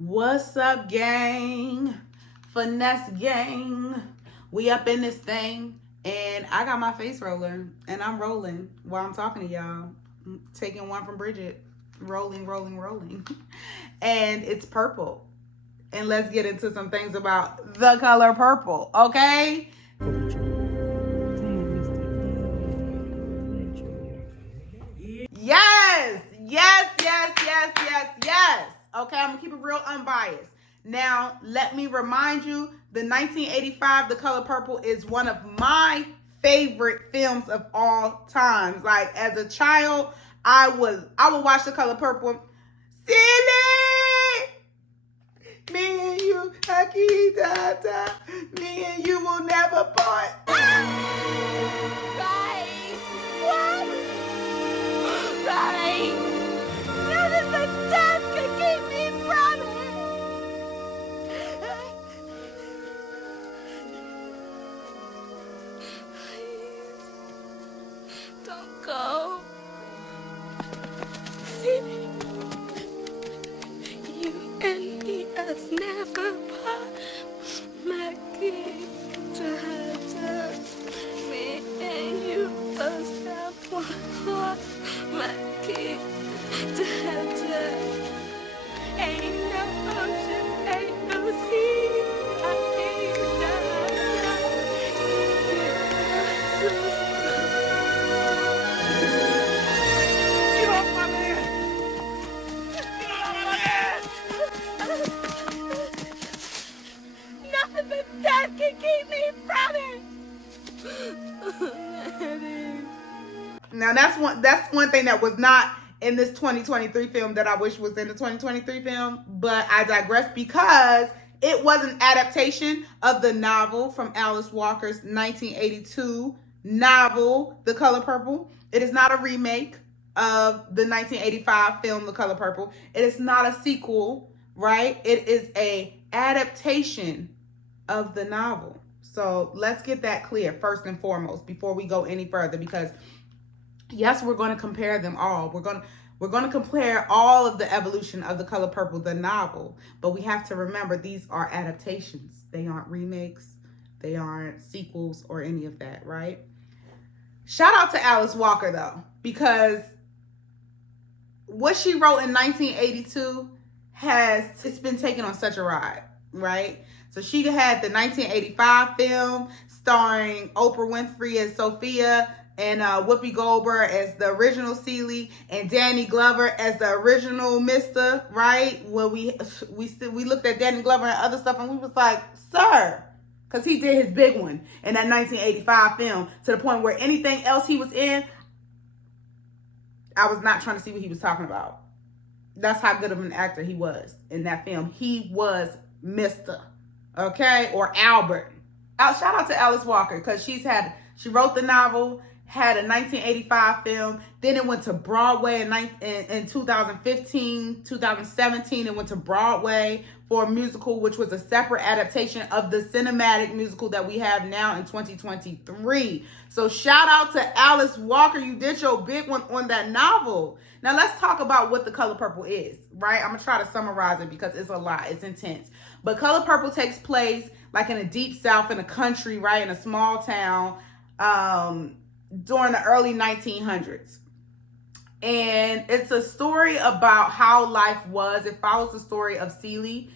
What's up, gang? Finesse gang. We up in this thing, and I got my face roller, and I'm rolling while I'm talking to y'all. Taking one from Bridget. Rolling, rolling, rolling. And it's purple. And let's get into some things about the color purple, okay? Yes, yes, yes, yes, yes, yes. Okay, I'm gonna keep it real unbiased. Now, let me remind you, the 1985 The Color Purple is one of my favorite films of all times. Like, as a child, I would watch The Color Purple. Celie! Me and you, Haki Dada. Me and you will never part. Right. What? Right. None of the death could keep me from it. Don't go. See me. You and me us never part. My key to her touch. Me and you us have one heart. My key to her touch. Ain't no ocean, ain't no sea. I can't die. Get off my man! Nothing but death can keep me from it. Now that's one thing that was not in this 2023 film that I wish was in the 2023 film, but I digress because it was an adaptation of the novel from Alice Walker's 1982 novel, The Color Purple. It is not a remake of the 1985 film, The Color Purple. It is not a sequel, right? It is a adaptation of the novel. So let's get that clear first and foremost before we go any further, because yes, we're going to compare them all. We're going to compare all of the evolution of The Color Purple, the novel, but we have to remember these are adaptations. They aren't remakes. They aren't sequels or any of that, right? Shout out to Alice Walker though, because what she wrote in 1982 it's been taken on such a ride, right? So she had the 1985 film starring Oprah Winfrey as Sophia, and Whoopi Goldberg as the original Celie, and Danny Glover as the original Mr., right? When we looked at Danny Glover and other stuff, and we was like, sir, because he did his big one in that 1985 film, to the point where anything else he was in, I was not trying to see what he was talking about. That's how good of an actor he was in that film. He was Mr., okay, or Albert. Shout out to Alice Walker, because she wrote the novel, had a 1985 film, then it went to Broadway in 2015, 2017, it went to Broadway for a musical, which was a separate adaptation of the cinematic musical that we have now in 2023. So shout out to Alice Walker, you did your big one on that novel. Now let's talk about what The Color Purple is, right? I'm gonna try to summarize it because it's a lot, it's intense. But Color Purple takes place like in a deep south, in a country, right, in a small town, during the early 1900s. And it's a story about how life was. It follows the story of Celie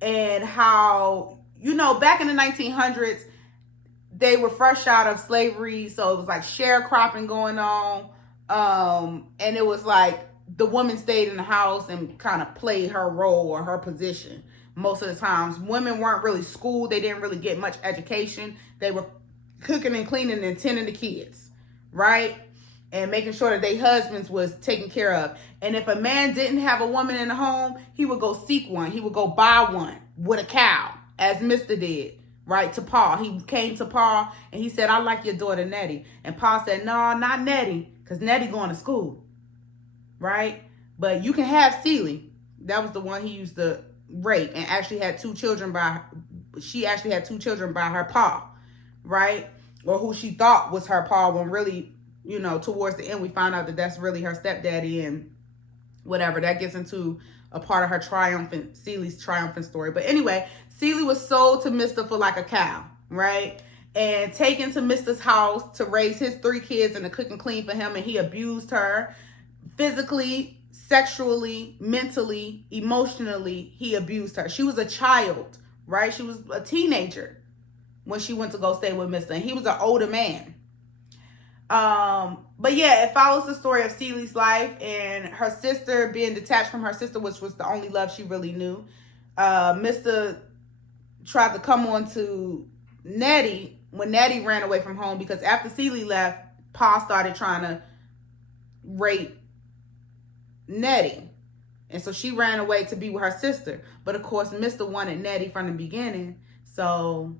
and how, back in the 1900s, they were fresh out of slavery. So it was like sharecropping going on. And it was like the woman stayed in the house and kind of played her role or her position. Most of the times, women weren't really schooled. They didn't really get much education. They were cooking and cleaning and tending the kids, right? And making sure that their husbands was taken care of. And if a man didn't have a woman in the home, he would go seek one. He would go buy one with a cow, as Mr. did, right, to Paul. He came to Paul and he said, I like your daughter Nettie. And Paul said, no, not Nettie, because Nettie going to school, right? But you can have Celie. That was the one he used to rape and actually had two children by her pa, right? Or who she thought was her pa, when really, towards the end we find out that that's really her stepdaddy, and whatever. That gets into a part of her Celie's triumphant story. But anyway, Celie was sold to Mr. for like a cow, right? And taken to Mr.'s house to raise his 3 kids and to cook and clean for him. And he abused her physically, sexually, mentally, emotionally. He abused her. She was a child, right? She was a teenager when she went to go stay with Mr. And he was an older man. But yeah, it follows the story of Celie's life and her sister being detached from her sister, which was the only love she really knew. Mr. tried to come on to Nettie when Nettie ran away from home, because after Celie left, Pa started trying to rape Nettie. And so she ran away to be with her sister. But of course, Mr. wanted Nettie from the beginning. So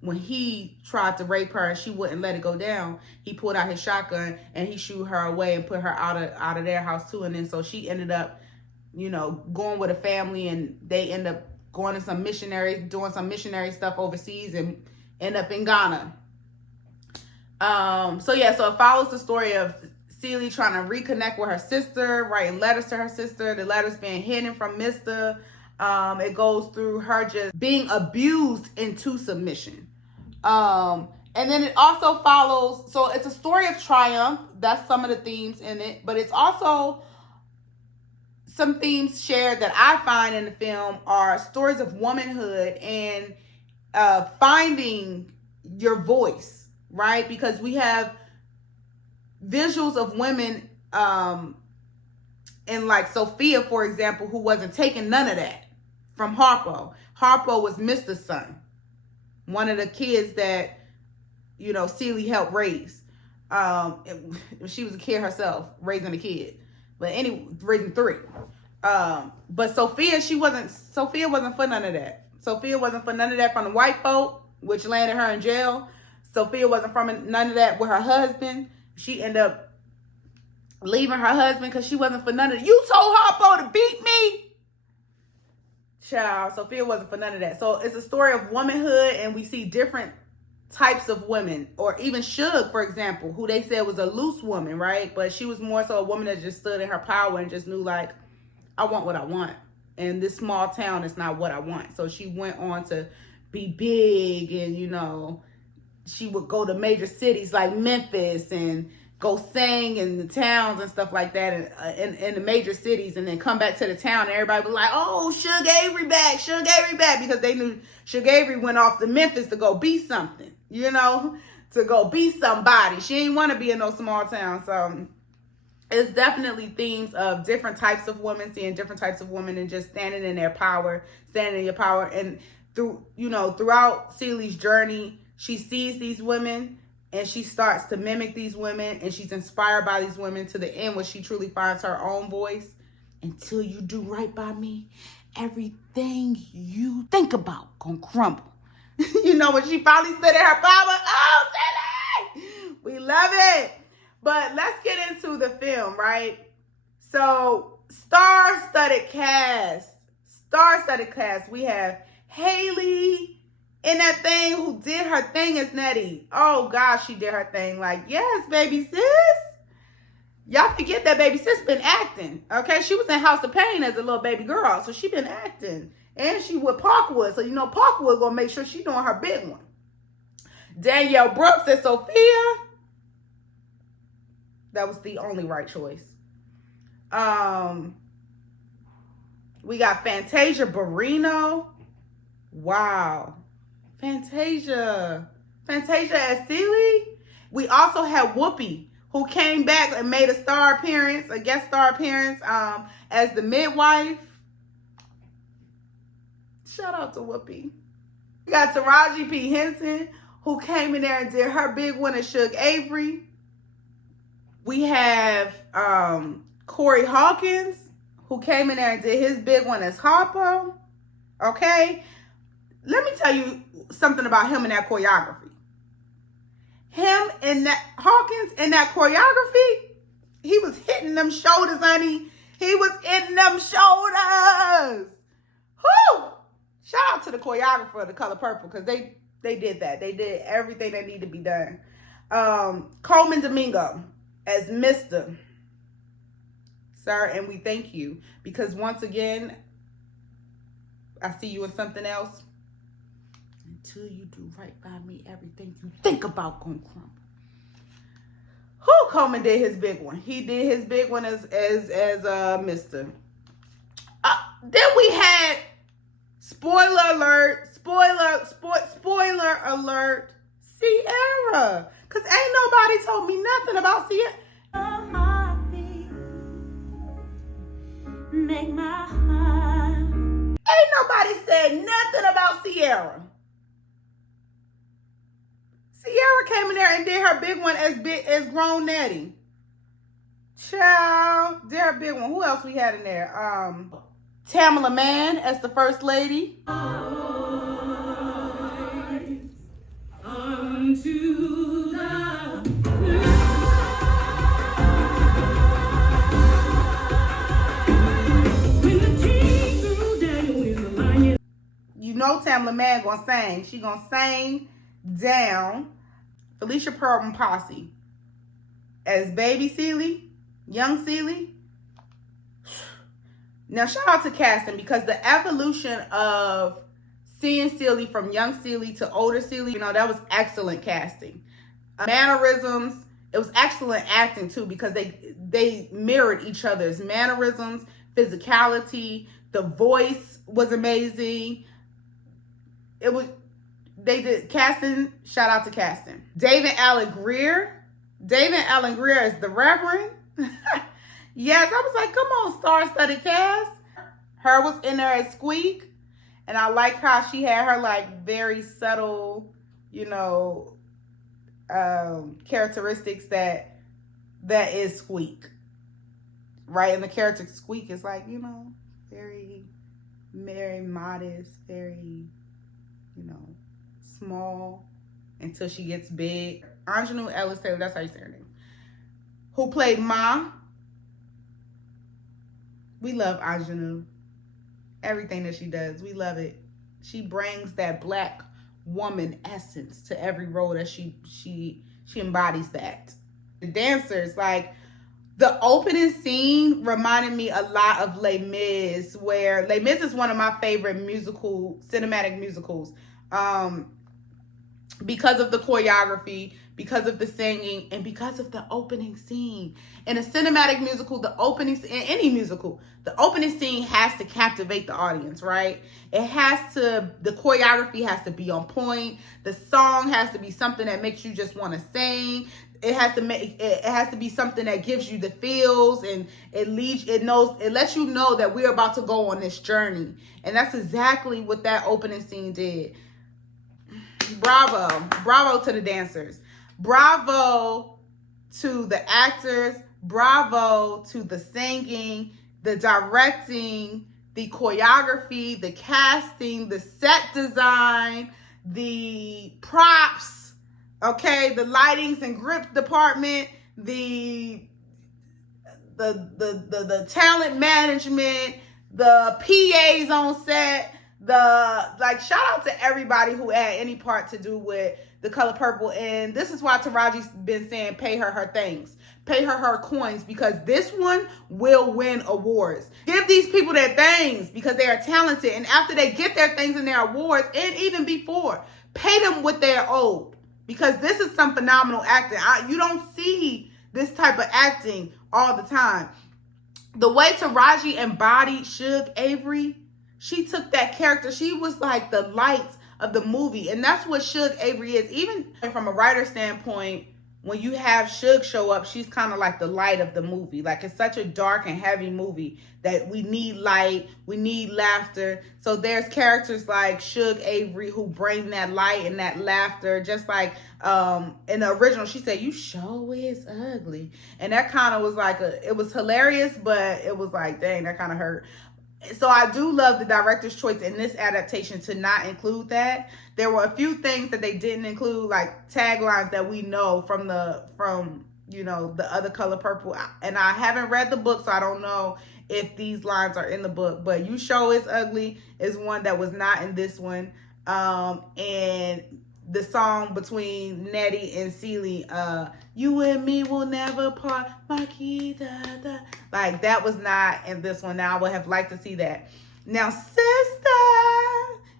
when he tried to rape her and she wouldn't let it go down, he pulled out his shotgun and he shot her away and put her out of their house too. And then so she ended up, you know, going with a family, and they end up going to doing some missionary stuff overseas, and end up in Ghana. So it follows the story of Celie trying to reconnect with her sister, writing letters to her sister, the letters being hidden from Mr. It goes through her just being abused into submission. And then it also follows, so it's a story of triumph. That's some of the themes in it, but it's also some themes shared that I find in the film are stories of womanhood and finding your voice, right? Because we have visuals of women in like Sophia, for example, who wasn't taking none of that from Harpo. Harpo was Mr. Son, one of the kids that, you know, Celie helped raise. She was a kid herself, raising a kid. But anyway, raising 3. But Sophia wasn't for none of that. Sophia wasn't for none of that from the white folk, which landed her in jail. Sophia wasn't from none of that with her husband. She ended up leaving her husband because she wasn't for none of it. You told Harpo to beat me? Child, Sophia wasn't for none of that. So it's a story of womanhood, and we see different types of women. Or even Suge, for example, who they said was a loose woman, right? But she was more so a woman that just stood in her power and just knew, like, I want what I want. And this small town is not what I want. So she went on to be big, and, you know, she would go to major cities like Memphis and go sing in the towns and stuff like that, and in the major cities, and then come back to the town, and everybody was like, oh, Suge Avery back, because they knew Suge Avery went off to Memphis to go be something, you know, to go be somebody. She didn't want to be in no small town. So it's definitely themes of different types of women, seeing different types of women and just standing in their power, standing in your power. And throughout Celie's journey, she sees these women and she starts to mimic these women, and she's inspired by these women to the end where she truly finds her own voice. Until you do right by me, everything you think about gonna crumble. You know, when she finally stood in her power, oh, Celie! We love it. But let's get into the film, right? So, star-studded cast. We have Haley in that thing, who did her thing as Nettie. Oh, gosh, she did her thing. Like, yes, baby sis. Y'all forget that baby sis been acting, okay? She was in House of Pain as a little baby girl, so she been acting. And she with Parkwood, so you know Parkwood gonna make sure she doing her big one. Danielle Brooks as Sophia. That was the only right choice. We got Fantasia Barrino. Wow. Fantasia as Celie. We also had Whoopi, who came back and made a guest star appearance as the midwife. Shout out to Whoopi. We got Taraji P. Henson, who came in there and did her big one as Suge Avery. We have Corey Hawkins, who came in there and did his big one as Harpo. Okay? Let me tell you something about him in that choreography. Hawkins in that choreography, he was hitting them shoulders, honey. He was hitting them shoulders. Whoo! Shout out to the choreographer of The Color Purple, because they did that. They did everything that needed to be done. Coleman Domingo as Mr. sir, and we thank you. Because once again, I see you in something else. Until you do right by me, everything you think about gonna crumble. Who Coleman did his big one. He did his big one as Mr. Then we had spoiler alert, spoiler alert, Sierra. Cause ain't nobody told me nothing about Sierra. Make my heart. Ain't nobody said nothing about Sierra. Sierra came in there and did her big one as grown Nettie. Child, did her big one. Who else we had in there? Tamala Mann as the first lady. Unto the you know Tamala Mann gonna sing. She gonna sing down Felicia Pearl Posse as baby Celie, young Celie. Now shout out to casting, because the evolution of seeing Celie from young Celie to older Celie, you know, that was excellent casting. Mannerisms, it was excellent acting too, because they mirrored each other's mannerisms, physicality, the voice was amazing. They did casting, shout out to casting. David Allen Greer is the Reverend. Yes, I was like, come on, star-studded cast. Her was in there as Squeak. And I like how she had her like very subtle, you know, characteristics that is Squeak. Right? And the character Squeak is like, you know, very modest, very, you know, small until she gets big. Anjanou Ellis Taylor, that's how you say her name. Who played Ma. We love Anjanou. Everything that she does, we love it. She brings that Black woman essence to every role that she embodies that. The dancers, like the opening scene reminded me a lot of Les Mis, where Les Mis is one of my favorite cinematic musicals. Because of the choreography, because of the singing, and because of the opening scene. In a cinematic musical, any musical, the opening scene has to captivate the audience, right? The choreography has to be on point. The song has to be something that makes you just want to sing. It has to be something that gives you the feels, and it lets you know that we're about to go on this journey. And that's exactly what that opening scene did. Bravo to the dancers. Bravo to the actors. Bravo to the singing, the directing, the choreography, the casting, the set design, the props, okay, the lightings and grip department, the talent management, the PAs on set, shout out to everybody who had any part to do with The Color Purple. And this is why Taraji's been saying pay her things, pay her coins, because this one will win awards. Give these people their things because they are talented, and after they get their things and their awards, and even before, pay them what they're owed, because this is some phenomenal acting. You don't see this type of acting all the time. The way Taraji embodied Suge Avery, she took that character. She was like the light of the movie. And that's what Suge Avery is. Even from a writer standpoint, when you have Suge show up, she's kind of like the light of the movie. Like, it's such a dark and heavy movie that we need light, we need laughter. So there's characters like Suge Avery who bring that light and that laughter. Just like in the original, she said, "You sure is ugly." And that kind of was like, it was hilarious, but it was like, dang, that kind of hurt. So I do love the director's choice in this adaptation to not include that. There were a few things that they didn't include, like taglines that we know from you know, the other Color Purple. And I haven't read the book, so I don't know if these lines are in the book. But "You sure is ugly" is one that was not in this one. And the song between Nettie and Celie, you and me will never part, Makita. Like, that was not in this one. Now I would have liked to see that. Now, sister,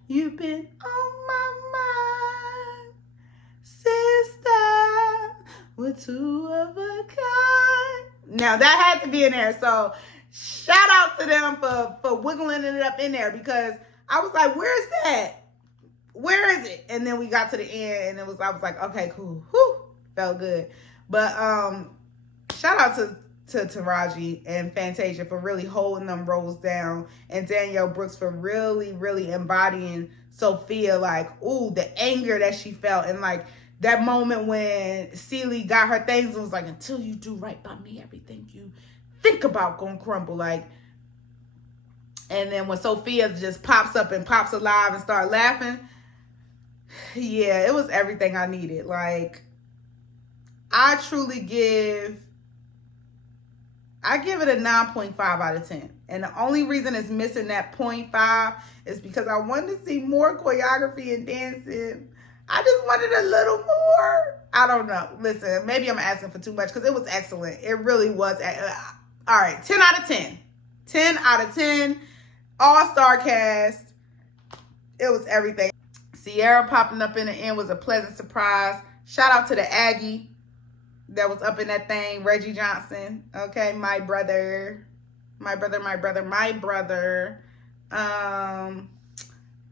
you've been on my mind. Sister, we're two of a kind. Now that had to be in there. So shout out to them for wiggling it up in there, because I was like, where's that? Where is it? And then we got to the end, and I was like, okay, cool. Whew, felt good. But shout out to Taraji and Fantasia for really holding them roles down, and Danielle Brooks for really, really embodying Sophia, like, ooh, the anger that she felt, and like that moment when Celie got her things and was like, until you do right by me, everything you think about gonna crumble. Like, and then when Sophia just pops up and pops alive and start laughing, yeah, it was everything I needed. Like, I truly give it a 9.5 out of 10. And the only reason it's missing that 0.5 is because I wanted to see more choreography and dancing. I just wanted a little more. I don't know. Listen, maybe I'm asking for too much, because it was excellent. It really was. All right, 10 out of 10. 10 out of 10. All-star cast. It was everything. Sierra popping up in the end was a pleasant surprise. Shout out to the Aggie that was up in that thing, Reggie Johnson. Okay, my brother.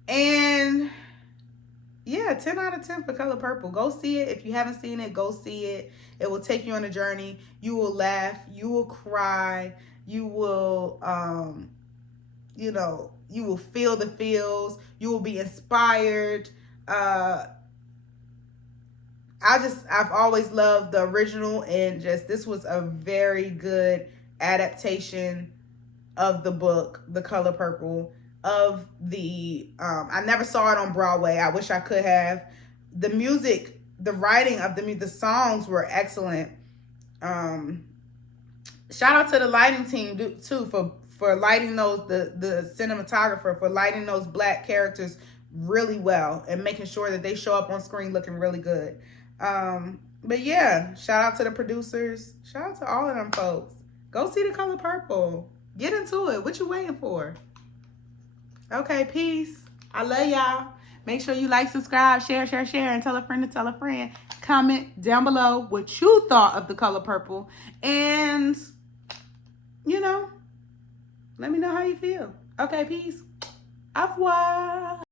And yeah, 10 out of 10 for Color Purple. Go see it. If you haven't seen it, go see it. It will take you on a journey. You will laugh. You will cry. You will, you will feel the feels. You will be inspired. I've always loved the original, and just, this was a very good adaptation of the book, The Color Purple, of the, I never saw it on Broadway. I wish I could have. The music, the writing of the songs were excellent. Shout out to the lighting team too for lighting those, the cinematographer, for lighting those black characters really well and making sure that they show up on screen looking really good. But yeah, shout out to the producers. Shout out to all of them folks. Go see The Color Purple. Get into it. What you waiting for? Okay, peace. I love y'all. Make sure you like, subscribe, share, and tell a friend to tell a friend. Comment down below what you thought of The Color Purple. And, let me know how you feel. Okay, peace. Au revoir.